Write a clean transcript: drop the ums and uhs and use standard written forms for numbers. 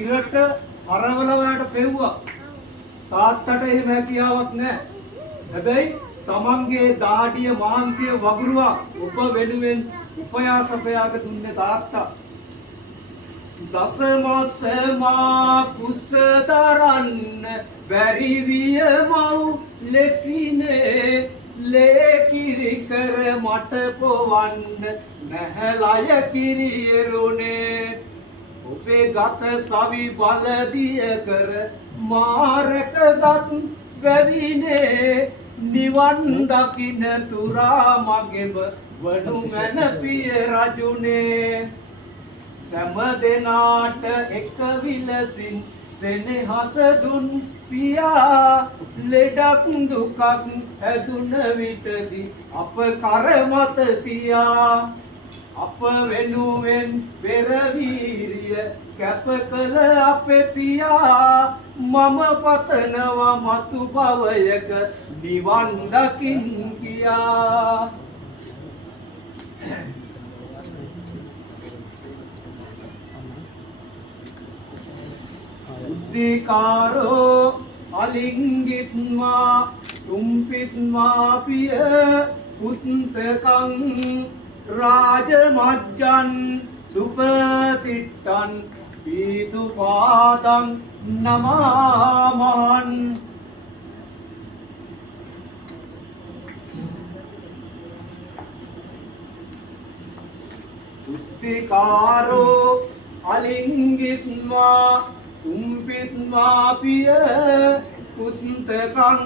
ඉරට හරවල වලට පෙව්වා. තාත්තට එහෙම හැකියාවක් නැහැ. හැබැයි තමන්ගේ දාඩිය මාංශය වගුරුවා ඔබ වෙනුවෙන් උපයාසපයාක දුන්නේ තාත්තා. දසමස මා කුස දරන්න බැරි විය මව් ලෙසිනේ ලේකිරි කර මට පොවන්න නැහැලය කිරියරුනේ ඔබේ ගත සවි බලදිය කර මාරකගත් වැවිනේ නිවන් දකින්න තුරා මගෙම වනු මැන පිය රජුනේ සෑම දෙනාට එක විලසින් සෙනෙහස දුන් පියා ලෙඩක් දුකක් හැදුන විටදී අප කර මත තියා අප වෙනුවෙන් පෙර වීරිය කැප කළ අපේ පියා මම පතනවා මතු භවයක නිවන් දකින් කියා උද්දිකාරෝ අලිංගිත්වා තුම්පිත්වා පිය පුත්තකං රාජමජ්ජන් සුපතිට්ටන් පීතුපාදං නමාමහන් උද්දිකාරෝ අලිංගිත්වා තුම්පිත්වා පිය පුත්තකං